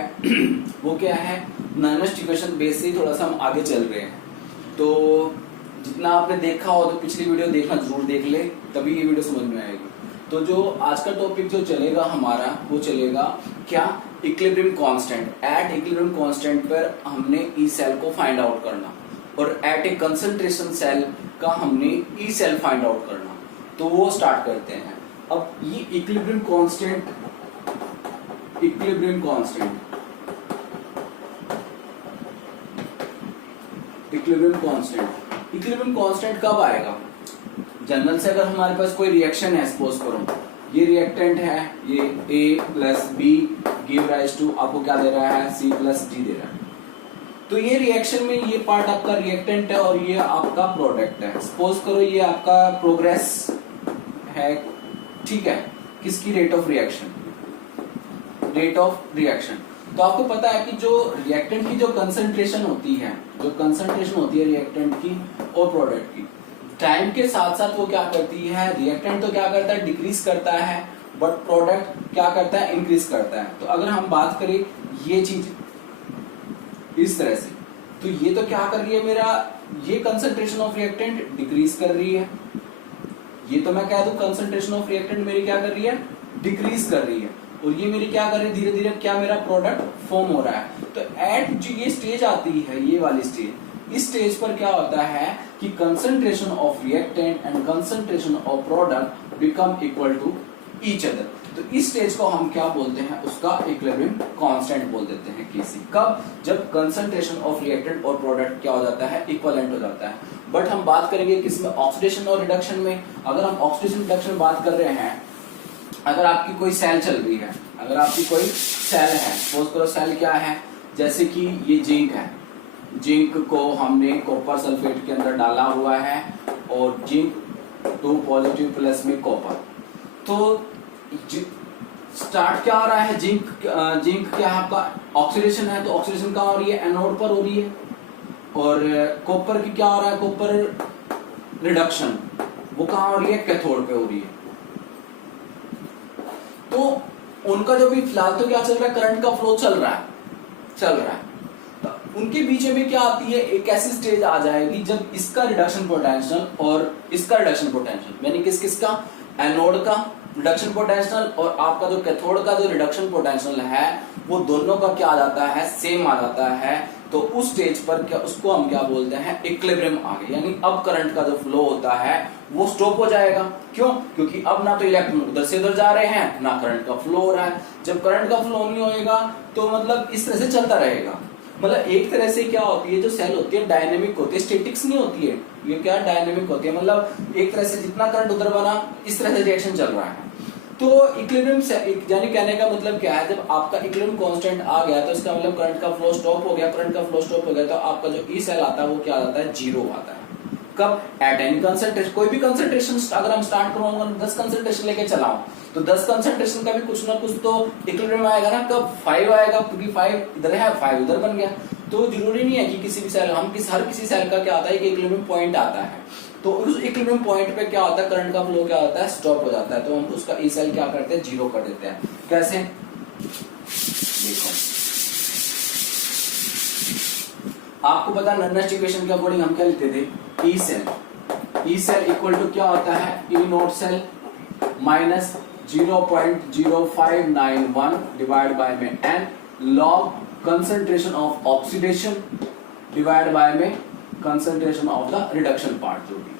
है वो क्या है, नॉर्मल इक्वेशन बेस से ही थोड़ा सा हम आगे चल रहे हैं। तो जितना आपने देखा हो तो पिछली वीडियो देखना जरूर देख ले, तभी ये वीडियो समझ में आएगी। तो जो आज का टॉपिक जो चलेगा हमारा वो चलेगा क्या, equilibrium constant. At equilibrium constant पर हमने ई सेल को फाइंड आउट करना और एट ए कंसंट्रेशन सेल का हमने ई सेल फाइंड आउट करना। तो वो स्टार्ट करते हैं। अब ये इक्विलिब्रियम कांस्टेंट इक्विलिब्रियम कांस्टेंट कब आएगा, जनरल से अगर हमारे पास कोई रिएक्शन है, सपोज करो ये रिएक्टेंट है, ये A plus B give rise to आपको क्या दे रहा है, C प्लस D दे रहा है। तो ये रिएक्शन में ये पार्ट आपका रिएक्टेंट है और ये आपका प्रोडक्ट है। सपोज करो ये आपका प्रोग्रेस है, ठीक है, किसकी, रेट ऑफ रिएक्शन। तो आपको पता है कि जो रिएक्टेंट की जो कंसंट्रेशन होती है रिएक्टेंट की और प्रोडक्ट की, टाइम के साथ साथ वो क्या करती है, रिएक्टेंट तो क्या करता है, डिक्रीज करता है, बट प्रोडक्ट क्या करता है, इंक्रीज करता है। तो अगर हम बात करें ये चीज इस तरह से, तो ये तो क्या कर रही है, मेरा ये कंसंट्रेशन ऑफ रिएक्टेंट डिक्रीज कर रही है, ये तो मैं कह दूं कंसंट्रेशन ऑफ रिएक्टेंट मेरी क्या कर रही है, डिक्रीज कर रही है, और ये मेरी क्या कर रही है, धीरे धीरे क्या मेरा प्रोडक्ट फॉर्म हो रहा है। तो एट जो ये स्टेज आती है, ये वाली स्टेज, इस स्टेज पर क्या होता है कि concentration of reactant and concentration of product become equal to each other. तो इस स्टेज को हम क्या बोलते हैं, उसका इक्विलिब्रियम कांस्टेंट बोल देते हैं केसी। कब, जब कंसंट्रेशन ऑफ रिएक्टेंट और प्रोडक्ट क्या हो जाता है, इक्विवेलेंट हो जाता है। बट हम बात करेंगे किसमें, ऑक्सीडेशन और रिडक्शन में। अगर हम ऑक्सीडेशन रिडक्शन बात कर रहे हैं, अगर आपकी कोई सेल चल रही है, अगर आपकी कोई सेल है, सपोज करो सेल क्या है, जैसे कि ये जिंक है, जिंक को हमने कॉपर सल्फेट के अंदर डाला हुआ है और जिंक 2 पॉजिटिव प्लस में कॉपर। तो स्टार्ट क्या हो रहा है, जिंक क्या है आपका, ऑक्सीडेशन है, तो ऑक्सीडेशन कहाँ हो रही है, एनोड पर हो रही है। और कॉपर की क्या हो रहा है, कॉपर रिडक्शन वो कहाँ हो रही है, कैथोड पे हो रही है। तो उनका जो भी फिलहाल तो क्या चल रहा है, करंट का फ्लो चल रहा है। तो उनके बीच में क्या आती है, एक ऐसी स्टेज आ जाएगी जब इसका रिडक्शन पोटेंशियल और इसका रिडक्शन पोटेंशियल, यानी किसका, एनोड का रिडक्शन पोटेंशियल और आपका जो कैथोड का जो रिडक्शन पोटेंशियल है, वो दोनों का क्या आ जाता है, सेम आ जाता है। तो उस स्टेज पर क्या, उसको हम क्या बोलते हैं, इक्विलिब्रियम आ गया। यानी अब करंट का जो फ्लो होता है वो स्टॉप हो जाएगा। क्यों, क्योंकि अब ना तो इलेक्ट्रॉन उधर से उधर जा रहे हैं, ना करंट का फ्लो हो रहा है। जब करंट का फ्लो नहीं होएगा तो मतलब इस तरह से चलता रहेगा। मतलब एक तरह से क्या होती है, जो सेल होती है डायनेमिक होती है, स्टैटिक्स नहीं होती है, ये क्या डायनेमिक होती है। मतलब एक तरह से जितना करंट उधर बना, इस तरह से रिएक्शन चल रहा है। तो इक्विलिब्रियम यानी कहने का मतलब क्या है, जब आपका इक्विलिब्रियम कांस्टेंट आ गया तो इसका मतलब करंट का फ्लो स्टॉप हो गया। करंट का फ्लो स्टॉप हो गया तो आपका जो ई सेल आता है वो क्या आता है, जीरो आता है। कब, एट एनी कंसंट्रेशन। कोई भी कंसंट्रेशन अगर हम स्टार्ट करूंगा, 10 कंसंट्रेशन लेके चलाऊं तो 10 कंसंट्रेशन का भी कुछ ना कुछ तो इक्विलिब्रियम आएगा ना। कब, 5 आएगा, क्योंकि 5 इधर है, 5 उधर बन गया। तो जरूरी नहीं है कि किसी भी सेल, हर किसी सेल का क्या आता है, कि इक्विलिब्रियम पॉइंट आता है। तो उस इक्विलिब्रियम पॉइंट पे क्या होता है, करंट का फ्लो क्या होता है, स्टॉप हो जाता है। तो हम उसका ई सेल क्या करते हैं, जीरो कर देते हैं। कैसे, देखो आपको पता है नॉर्मल इक्वेशन के अकॉर्डिंग हम क्या लिखते थे, ई सेल इक्वल टू क्या होता है, E note cell minus 0.0591 divide by में N log concentration of oxidation divide by में concentration of the reduction part जो भी।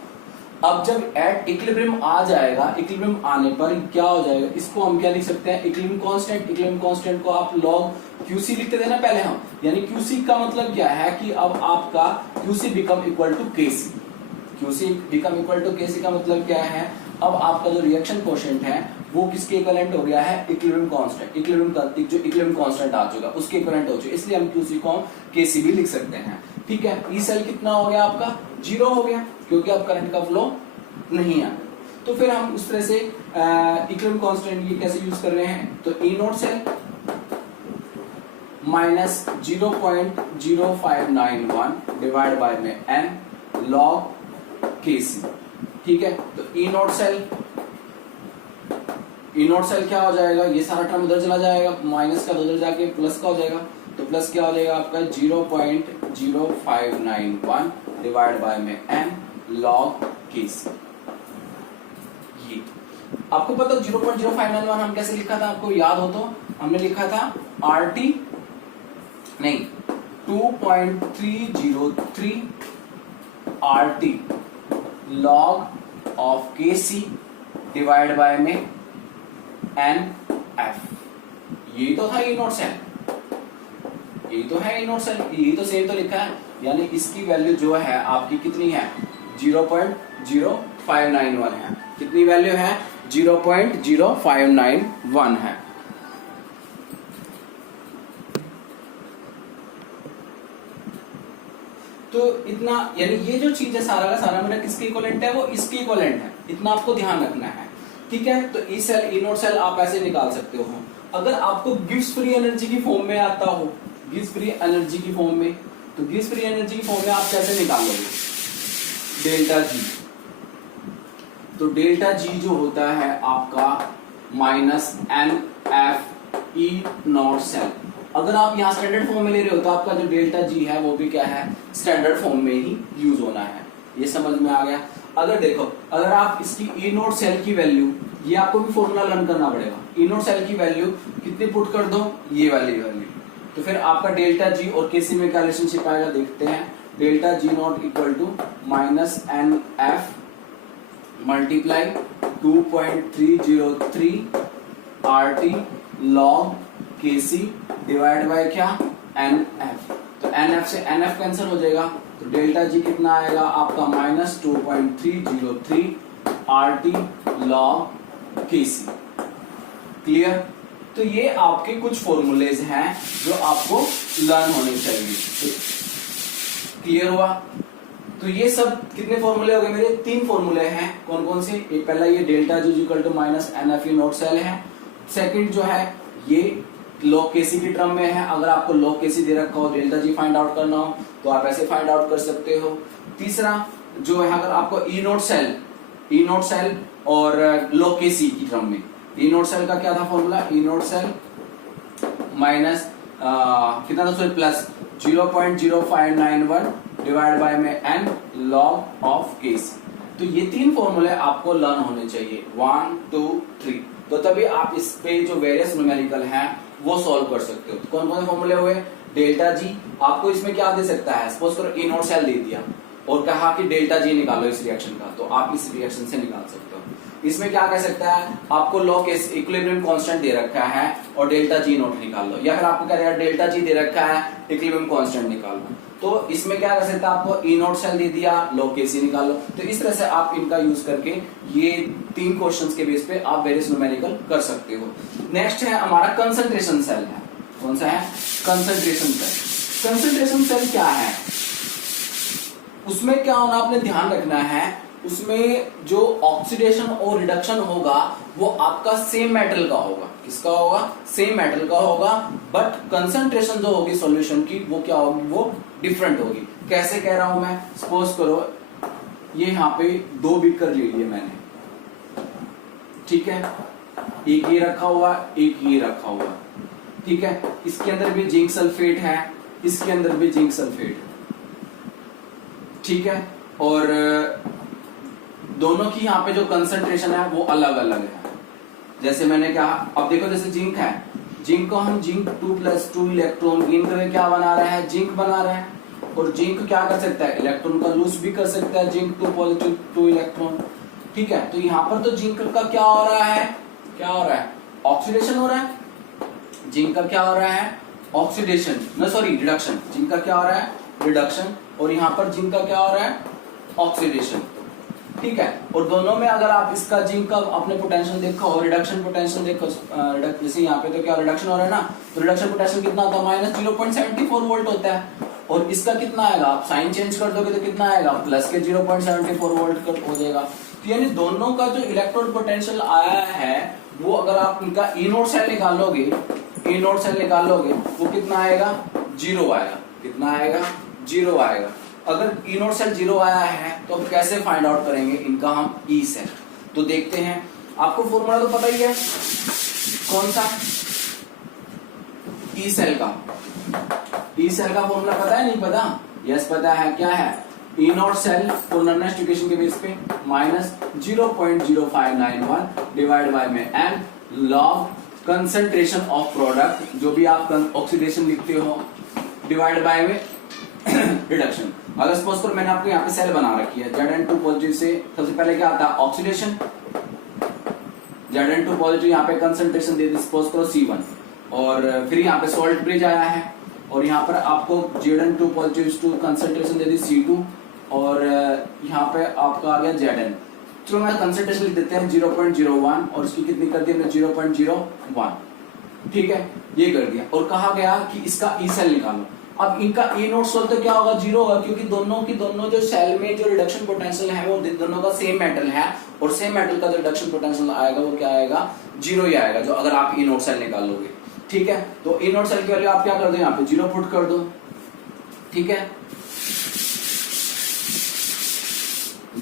अब जब एट इक्विलिब्रियम आ जाएगा, इक्विलिब्रियम आने पर क्या हो जाएगा, इसको हम क्या लिख सकते हैं, इक्विलिब्रियम कांस्टेंट। इक्विलिब्रियम कांस्टेंट को आप लॉग क्यूसी लिखते थे ना पहले हम, यानी क्यूसी का मतलब क्या है कि अब आपका QC become equal to KC. QC become equal to KC का मतलब क्या है, अब आपका जो रिएक्शन कोशेंट है वो किसके इक्विवेलेंट हो गया है, इक्विलिब्रियम कांस्टेंट। इक्विलिब्रियम कांस्टेंट आ चुका, उसके इक्विवेलेंट हो चुका, इसलिए हम क्यूसी को केसी भी लिख सकते हैं। ठीक है, ई सेल कितना हो गया आपका, 0 हो गया, क्योंकि अब करंट का फ्लो नहीं है। तो फिर हम उस तरह से इक्विलिब्रियम कांस्टेंट ये कैसे यूज कर रहे हैं, तो E note cell minus 0.0591 divide by में एन लॉग केसी। ठीक है, तो E note cell E note cell क्या हो जाएगा, ये सारा टर्म उधर चला जाएगा, माइनस का उधर जाके प्लस का हो जाएगा, तो प्लस क्या हो जाएगा आपका 0.0591 डिवाइड बाय में n log Kc। ये आपको पता 0.0591 हम कैसे लिखा था, आपको याद हो तो हमने लिखा था RT नहीं 2.303 RT log of Kc divide by में NF। ये तो था ई नोट सेल, ये तो है ई नोट सेल, ये तो सेम तो लिखा है, यानी इसकी वैल्यू जो है आपकी कितनी है 0.0591 है। कितनी वैल्यू है 0.0591 है। तो इतना, यानी ये जो चीज है सारा का सारा मेरा किसके इक्विवेलेंट है, वो इसके इक्विवेलेंट है, इतना आपको ध्यान रखना है। ठीक है, तो E cell E note cell आप ऐसे निकाल सकते हो। अगर आपको गिब्स फ्री एनर्जी की फॉर्म में आता हो, गिब्स फ्री एनर्जी की फॉर्म में, तो गिब्स फ्री एनर्जी की फॉर्म में आप कैसे निकालोगे डेल्टा जी। तो डेल्टा जी जो होता है आपका minus N F E not cell. अगर आप यहाँ स्टैंडर्ड फॉर्म में ले रहे हो तो आपका जो डेल्टा जी है वो भी क्या है, स्टैंडर्ड फॉर्म में ही यूज होना है। ये समझ में आ गया। अगर देखो, अगर आप इसकी ई नोट सेल की वैल्यू, ये आपको भी फॉर्मूला लर्न करना पड़ेगा, ई नोट सेल की वैल्यू कितनी पुट कर दो, ये वाली वैल्यू, तो फिर आपका डेल्टा जी और केसी में क्या रिलेशनशिप आएगा देखते हैं। Delta G not equal to minus N F multiply 2.303 RT log Kc divide by क्या NF। तो NF से NF कैंसिल हो जाएगा, तो डेल्टा जी कितना आएगा आपका minus 2.303 RT log Kc। Clear. तो ये आपके कुछ फॉर्मूलेज हैं जो आपको लर्न होने चाहिए। क्लियर हुआ। तो ये सब कितने फॉर्मूले हो गए मेरे, 3 फॉर्मूले हैं। कौन कौन से, एक पहला ये delta G equal to minus NF E note cell है। सेकंड जो है ये log Kc की टर्म में है, अगर आपको log Kc दे रखा हो, डेल्टा जी फाइंड आउट करना हो तो आप ऐसे फाइंड आउट कर सकते हो। तीसरा जो है, अगर आपको ई नोट सेल और log Kc की टर्म में, ई नोट सेल का क्या था फॉर्मूला, ई नोट सेल माइनस कितना था, प्लस 0.0591 डिवाइड बाय में n log of Kc। तो ये 3 फॉर्मूले आपको लर्न होने चाहिए, 1 2 3। तो तभी आप इस पे जो वेरियस न्यूमेरिकल हैं वो सॉल्व कर सकते हो। तो कौन कौन से फॉर्मूले हुए, डेल्टा जी आपको इसमें क्या दे सकता है, सपोज करो ई नोट सेल दे दिया और कहा कि डेल्टा जी निकालो इस रिएक्शन का, तो आप इस रिएक्शन से निकाल सकते हो। इसमें क्या कह सकता है, आपको log इक्विलिब्रियम कांस्टेंट दे रखा है और डेल्टा जी नोट निकाल लो, या फिर आपको कह रहा है डेल्टा जी दे रखा है इक्विलिब्रियम कांस्टेंट निकाल लो, तो इसमें क्या कर सकता है, आपको ई नोट सेल दे दिया, log Kc निकालो। तो इस तरह से आप इनका यूज करके ये 3 क्वेश्चंस के बेस पे आप वेरियस न्यूमेरिकल कर सकते हो। नेक्स्ट है हमारा कंसंट्रेशन सेल है। कौन सा है, कंसंट्रेशन सेल। कंसंट्रेशन सेल क्या है, उसमें क्या होना आपने ध्यान रखना है, उसमें जो ऑक्सीडेशन और रिडक्शन होगा वो आपका सेम मेटल का होगा। किसका होगा, सेम मेटल का होगा, बट कंसंट्रेशन जो होगी सॉल्यूशन की वो क्या होगी, वो डिफरेंट होगी। कैसे कह रहा हूं मैं, सपोज करो ये यहाँ पे 2 बीकर ले लिए मैंने, ठीक है, एक ये रखा हुआ, एक ये रखा हुआ, ठीक है, इसके अंदर भी जिंक सल्फेट है, इसके अंदर भी जिंक सल्फेट है, ठीक है, और दोनों की यहाँ पे जो कंसंट्रेशन है वो अलग अलग है। जैसे मैंने कहा, अब देखो जैसे जिंक है, जिंक को हम जिंक 2+2 इलेक्ट्रॉन गेन करके क्या बना रहे हैं, जिंक बना रहे हैं, और जिंक क्या कर सकता है, इलेक्ट्रॉन का लूज भी कर सकता है, जिंक 2+2 इलेक्ट्रॉन, ठीक है। तो यहाँ पर तो जिंक का क्या हो रहा है, क्या हो रहा है, ऑक्सीडेशन हो रहा है, जिंक का क्या हो रहा है, ऑक्सीडेशन, रिडक्शन, जिंक का क्या हो रहा है, रिडक्शन, और यहाँ पर जिंक का क्या हो रहा है, ऑक्सीडेशन, ठीक है। और दोनों में अगर आप इसका जिंक का अपने पोटेंशियल देखो और रिडक्शन पोटेंशियल देखो, जैसे यहाँ पे तो क्या रिडक्शन हो रहा है ना, तो रिडक्शन पोटेंशियल कितना होता है, माइनस 0.74 वोल्ट होता है, और इसका कितना आएगा, आप साइन चेंज कर दोगे तो कितना आएगा, प्लस के 0.74 वोल्ट हो जाएगा। तो यानी दोनों का जो इलेक्ट्रोड पोटेंशियल आया है वो अगर आप इनका ई नोट सेल निकालोगे, ई नोट सेल निकालोगे वो कितना आएगा, 0 आएगा। कितना आएगा, 0 आएगा। अगर ई नोट सेल 0 आया है तो अब कैसे फाइंड आउट करेंगे इनका हम ई सेल, तो देखते हैं। आपको फॉर्मूला तो पता ही है, कौन सा? ई सेल का। ई सेल का फॉर्मूला पता है, नहीं पता? यस पता है। क्या है? ई नॉट सेल को नॉर्मल इक्वेशन के बेस पे माइनस 0.0591 डिवाइड बाय में N log concentration of product, जो भी आप ऑक्सीडेशन लिखते हो, डिवाइड बाय में रिडक्शन। अगर सपोज करो मैंने आपको यहाँ पे सेल बना रखी है, Zn2 पॉजिटिव से सबसे पहले क्या आता है? ऑक्सीडेशन। Zn2 पॉजिटिव यहाँ पे कंसंट्रेशन दे दी, सपोज करो C1, और फिर यहाँ पे सॉल्ट ब्रिज आया है, और यहाँ पर आपको Zn2 पॉजिटिव टू कंसंट्रेशन दे दी C2, और यहाँ पे आपका आ गया Zn। चलो मैं कंसंट्रेशन लिख देते हैं 0.01, और इसकी कितनी कर दी हमने? 0.01। ठीक है, ये कर दिया। और कहा गया कि इसका ई सेल निकालो। अब इनका ए नोट सोल तो क्या होगा? 0 होगा, क्योंकि दोनों जो सेल में जो रिडक्शन पोटेंशियल है वो दोनों का सेम मेटल है, और सेम मेटल का जो रिडक्शन पोटेंशियल आएगा वो क्या आएगा? 0 ही आएगा, जो अगर आप ए नोट सेल निकालोगे। ठीक है, तो ए नोट सेल की वैल्यू आप क्या कर दो? यहाँ पे 0 पुट कर दो। ठीक है,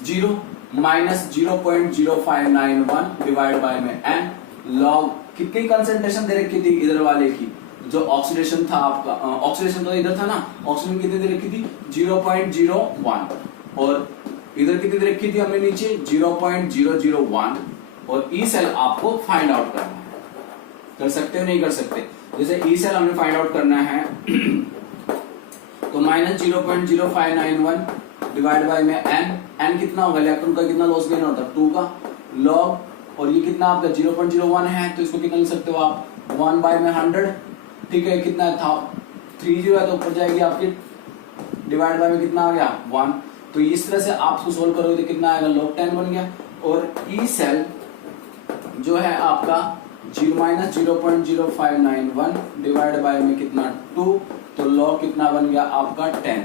0 माइनस 0.0591 डिवाइड बाय में एन लॉग कितनी कंसंट्रेशन दे रखी थी इधर वाले की? जो ऑक्सीडेशन था आपका, ऑक्सीडेशन तो इधर था ना, ऑक्सीडेशन कितनी दे रखी थी? 0.01, और इधर कितनी दे रखी थी हमने नीचे? 0.001, और ई सेल आपको फाइंड आउट करना है। कर सकते हो, नहीं कर सकते? जैसे ई सेल हमने फाइंड आउट करना है तो माइनस 0.0591 डिवाइड बाय में एन कितना होगा? इलेक्ट्रॉन का कितना लॉस गेन होता है? 2 का लॉग, और ये कितना आपका 0.01 है, तो इसको कितना लिख सकते हो आप? 1 बाय में 100। ठीक है, कितना था? 30 है तो ऊपर जाएगी आपकी, डिवाइड बाय में कितना आ गया? 1। तो इस तरह से आप उसको सोल्व करोगे तो कितना आएगा? log 10 बन गया। और ई सेल जो है आपका माइनस 0.0591 डिवाइड बाय में कितना? 2, तो log कितना बन गया आपका? 10।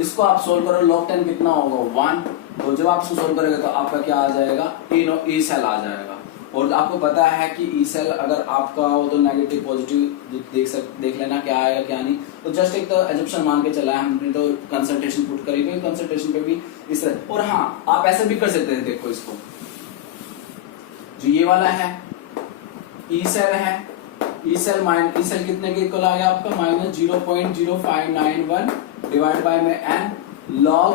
इसको आप सोल्व करो, log 10 कितना होगा? 1। तो जब आप सोल्व करोगे तो आपका क्या आ जाएगा? ई सेल आ जाएगा। और आपको पता है कि ई सेल अगर आपका हो तो नेगेटिव पॉजिटिव देख लेना क्या आएगा क्या नहीं। तो जस्ट एक तो एजम्पशन मान के चला है हमने, तो कंसंट्रेशन पुट करी, तो कंसंट्रेशन पे भी इस तरह। और हाँ, आप ऐसे भी कर सकते हैं, देखो इसको, जो ये वाला है ई सेल है, ई सेल कितने के इक्वल आ गया आपका? माइनस 0.0591 डिवाइड बाय में एन लॉग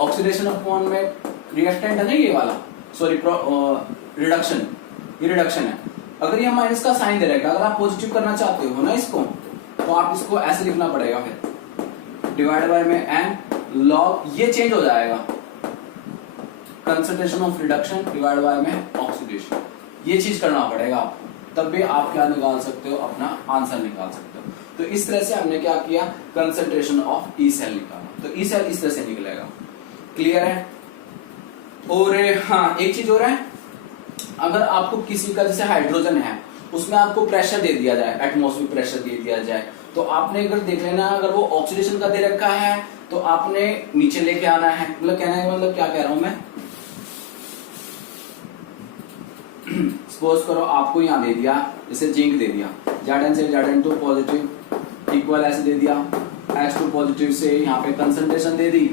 ऑक्सीडेशन अपॉन में रिएक्टेंट है ना ये वाला, सॉरी रिडक्शन, ये रिडक्शन है। अगर ये माइनस का साइन दे रखा है, अगर आप पॉजिटिव करना चाहते हो ना इसको, तो आप इसको ऐसे लिखना पड़ेगा, फिर डिवाइड बाय में एन लॉग, ये चेंज हो जाएगा, concentration of reduction divide by में ऑक्सीडेशन, ये चीज करना पड़ेगा आपको, तब भी आप क्या निकाल सकते हो? अपना आंसर निकाल सकते हो। तो इस तरह से हमने क्या किया? कंसंट्रेशन ऑफ ई सेल निकाला। तो ई सेल इस तरह से निकलेगा। क्लियर है? और हाँ, एक चीज और है, अगर आपको किसी का जैसे हाइड्रोजन है, उसमें आपको प्रेशर दे दिया जाए, एटमॉस्फेरिक प्रेशर दे दिया जाए, तो आपने अगर देख लेना, अगर वो ऑक्सीडेशन का दे रखा है तो आपने नीचे लेके आना है। मतलब कहना है, मतलब क्या कह रहा हूं मैं, सपोज करो आपको यहाँ दे दिया, जैसे जिंक दे दिया, Zn से Zn2 पॉजिटिव इक्वल ऐसे दे दिया, H2 पॉजिटिव से यहाँ पे कंसंट्रेशन दे दी,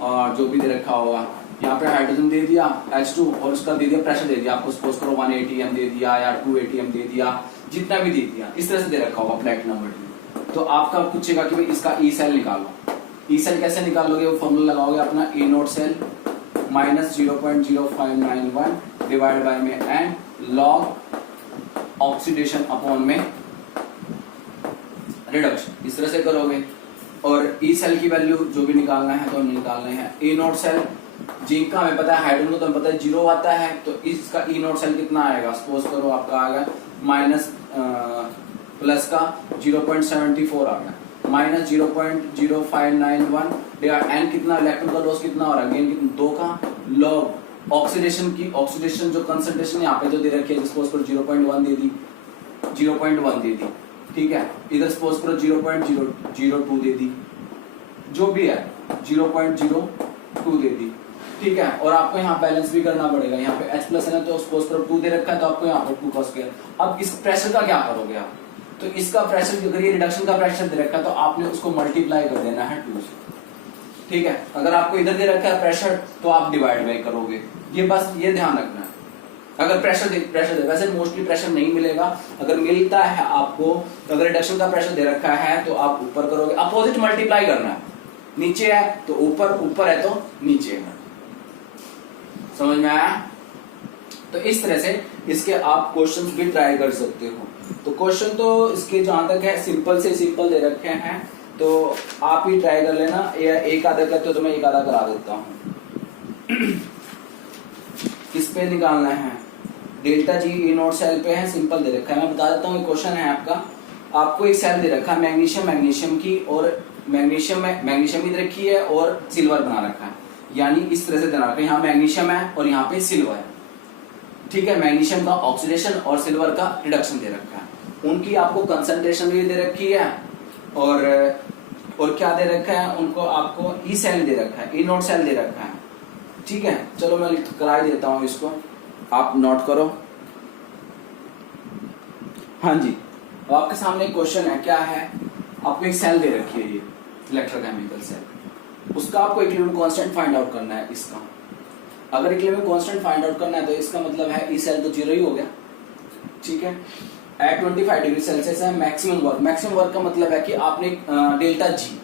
और जो भी दे रखा होगा, यहाँ पे हाइड्रोजन दे दिया H2, और उसका दे दिया प्रेशर दे दिया, आपको सपोज करो 1 atm दे दिया या 2 atm दे दिया, जितना भी दे दिया, इस तरह से दे रखा होगा प्लेटिनम मेटल। तो आपका पूछेगा कि भाई इसका ई सेल निकालो। ई सेल कैसे निकालोगे? वो फॉर्मूला लगाओगे अपना, E naught cell minus 0.0591 divide by में एन लॉग ऑक्सीडेशन अपॉन में रिडक्शन, इस तरह से करोगे। और ई सेल की वैल्यू जो भी निकालना है तो निकालने हैं। ए नोट सेल जिंक का हमें पता है, हाइड्रोजन को तो हमें पता है 0 आता है, तो इसका ई नोट सेल कितना आएगा? सपोज करो आपका आ गया माइनस प्लस का 0.74 आ गया, माइनस 0.0591 एन कितना, इलेक्ट्रॉन का लॉस कितना हो रहा है? गेन कितना? 2 का लॉग ऑक्सीडेशन की, ऑक्सीडेशन जो कंसंट्रेशन यहाँ पे जो दे रखी है, सपोज करो 0.1 दे दी, 0.1 दे दी, ठीक है। इधर सपोज करो 0.002 दे दी, जो भी है 0.02 दे दी, ठीक है। और आपको यहाँ बैलेंस भी करना पड़ेगा, यहाँ पे H प्लस है ना, तो सपोज करो 2 दे रखा है, तो आपको यहाँ पर 2 का स्क्वायर। अब इस प्रेशर का क्या करोगे आप? तो इसका प्रेशर, अगर ये रिडक्शन का प्रेशर दे रखा है तो आपने उसको मल्टीप्लाई कर देना है 2 से, ठीक है। अगर आपको इधर दे रखा है प्रेशर तो आप डिवाइड बाय करोगे, ये बस ये ध्यान रखना है। अगर प्रेशर दे, वैसे मोस्टली प्रेशर नहीं मिलेगा, अगर मिलता है आपको, अगर रिडक्शन का प्रेशर दे रखा है तो आप ऊपर करोगे, अपोजिट मल्टीप्लाई करना है, नीचे है तो ऊपर, ऊपर है तो नीचे है। समझ में आया? तो इस तरह से इसके आप क्वेश्चंस भी ट्राई कर सकते हो। तो क्वेश्चन तो इसके जहां तक है सिंपल से सिंपल दे रखे हैं, तो आप ही ट्राई कर लेना, या एक आधा करते हो तो मैं एक आधा करा देता हूं। किस पे निकालना है? डेल्टा जी ई नोट सेल पे है, सिंपल दे रखा है। मैं बता देता हूँ क्वेश्चन है आपका, आपको एक सेल दे रखा है मैग्नीशियम की, और मैग्नीशियम भी दे रखी है और सिल्वर बना रखा है, यानी इस तरह से दे रखा है, यहाँ मैग्नीशियम है और यहाँ पे सिल्वर है, ठीक है। मैग्नीशियम का ऑक्सीडेशन और सिल्वर का रिडक्शन दे रखा है, उनकी आपको कंसंट्रेशन भी दे रखी है, और क्या दे रखा है उनको, आपको ई सेल दे रखा है, ई नोट सेल दे रखा है, ठीक है। चलो मैं करा देता हूं इसको, आप नोट करो। हाँ जी, अब आपके सामने एक क्वेश्चन है, क्या है, आपको एक सेल दे रखी है, ये इलेक्ट्रोकेमिकल सेल, उसका आपको इक्विलिब्रियम कांस्टेंट फाइंड आउट करना है। इसका अगर इक्विलिब्रियम कांस्टेंट फाइंड आउट करना है तो इसका मतलब है ई सेल तो 0 ही हो गया, ठीक है। एट 25 डिग्री सेल्सियस है मैक्सिमम वर्क, मैक्सिमम वर्क का मतलब है कि आपने डेल्टा जी,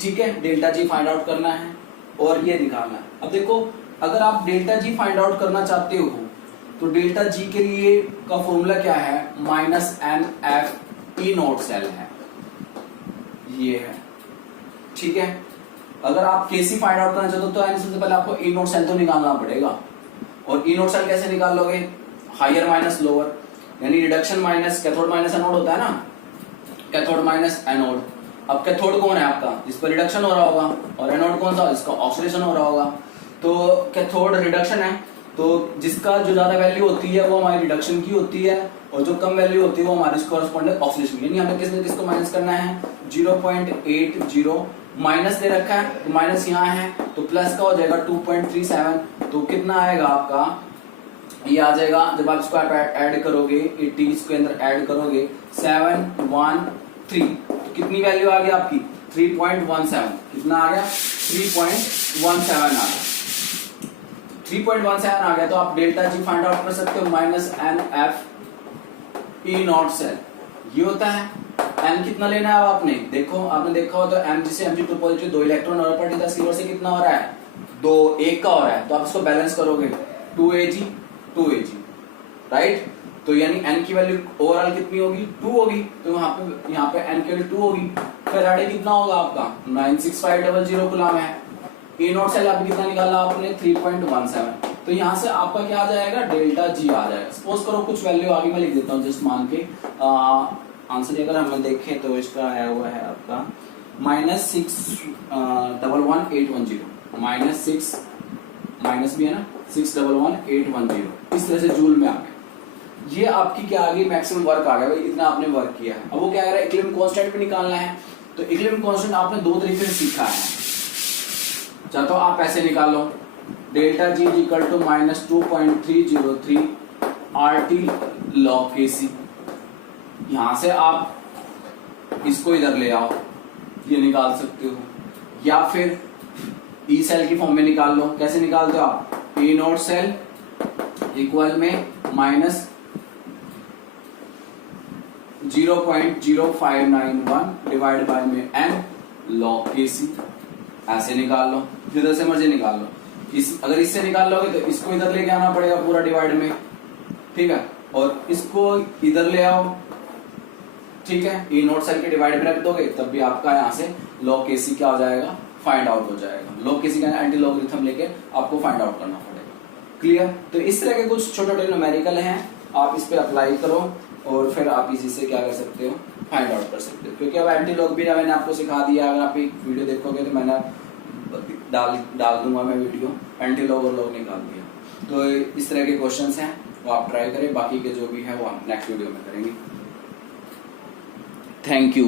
ठीक है, डेल्टा जी फाइंड आउट करना है और ये निकालना है। अब देखो, अगर आप डेल्टा जी फाइंड आउट करना चाहते हो तो डेल्टा जी के लिए का फॉर्मूला क्या है, -NF ई नोट सेल है, ये है, ठीक है। अगर आप केसी फाइंड आउट करना चाहते हो तो सबसे पहले आपको ई नोट सेल तो निकालना पड़ेगा, और ई नोट सेल कैसे निकाल लोगे, हायर माइनस लोअर, यानी reduction minus cathode minus anode होता है ना, कैथोड माइनस एनोड। अब कैथोड कौन है आपका, जिस पर रिडक्शन हो रहा होगा, और एनोड कौन सा, जिसका ऑक्सीडेशन हो रहा होगा। तो कैथोड रिडक्शन है, तो जिसका जो ज्यादा वैल्यू होती है वो हमारी रिडक्शन की होती है, और जो कम वैल्यू होती है वो हमारी कॉरेस्पॉन्डिंग ऑक्सीडेशन, यानी हमें किसको माइनस करना है, 0.80 माइनस दे रखा है, तो माइनस यहाँ है तो प्लस का हो जाएगा 2.37, तो कितना आएगा आपका, ये आ जाएगा, जब आप इसको ऐड करोगे 80 इसके अंदर ऐड करोगे 713, तो कितनी वैल्यू आ गई आपकी 3.17, कितना आ गया 3.17 आ गया, 3.17 आ गया। तो आप डेल्टा जी फाइंड आउट कर सकते हो, -NF ई नॉट सेल, ये होता है। एम कितना लेना है आपने, देखो आपने देखा हो तो एम जिसे Mg2 पॉजिटिव 2 इलेक्ट्रॉन और पार्टिकल सिल्वर से कितना हो रहा है, 2 1 का हो रहा है, तो आप इसको बैलेंस करोगे 2Ag 2Ag, राइट। तो यानी n की वैल्यू ओवरऑल कितनी होगी, 2 होगी, तो यहाँ पे n की वैल्यू 2 होगी। फेराडे कितना होगा आपका 96500 कूलम है। ए नॉट सेल आप कितना निकाला आपने 3.17, तो यहाँ से आपका क्या आ जाएगा, डेल्टा जी आ जाएगा। सपोज करो कुछ वैल्यू आगे मैं लिख देता हूँ जस्ट मान के, आंसर अगर हम देखें तो इसका आया हुआ है आपका -611,810, -6 माइनस भी है ना, 611,810, इस तरह से जूल में आ गया। ये आपकी क्या आ गई, मैक्सिमम वर्क आ गया, भाई इतना आपने वर्क किया है। अब वो क्या कह रहा है, इक्विलिब्रियम कांस्टेंट भी निकालना है। तो इक्विलिब्रियम कांस्टेंट आपने दो तरीके से सीखा है, चाहे तो आप ऐसे निकालो, delta G equal to -2.303 RT log Kc, यहां से आप इसको इधर ले आओ, ये निकाल सकते हो, या फिर ई सेल की फॉर्म में निकाल लो। कैसे निकालते हो आप, ई नोट सेल इक्वल में -0.0591 डिवाइड बाय में n log Kc, ऐसे निकाल लो, जिधर से मर्जी निकाल लो। अगर इससे निकाल लोगे तो इसको इधर लेके आना पड़ेगा पूरा डिवाइड में, ठीक है, और इसको इधर ले आओ, ठीक है, ई नोट सेल के डिवाइड में रख दोगे तब भी आपका यहाँ से log Kc क्या हो जाएगा, फाइंड आउट हो जाएगा। log Kc का एंटी लॉगरिथम लेके आपको फाइंड आउट करना पड़ेगा। क्लियर। तो इस तरह के कुछ छोटे छोटे न्यूमेरिकल हैं, आप इस पे अप्लाई करो और फिर आप इसी से क्या कर सकते हो, फाइंड आउट कर सकते हो। क्योंकि अब एंटी लॉग भी मैंने आपको सिखा दिया, अगर आप एक वीडियो देखोगे तो मैंने डाल दूंगा मैं वीडियो, एंटी लॉग और लॉग निकाल दिया। तो इस तरह के क्वेश्चंस हैं, वो आप ट्राई करें, बाकी के जो भी है वो हम नेक्स्ट वीडियो में करेंगे। Thank you.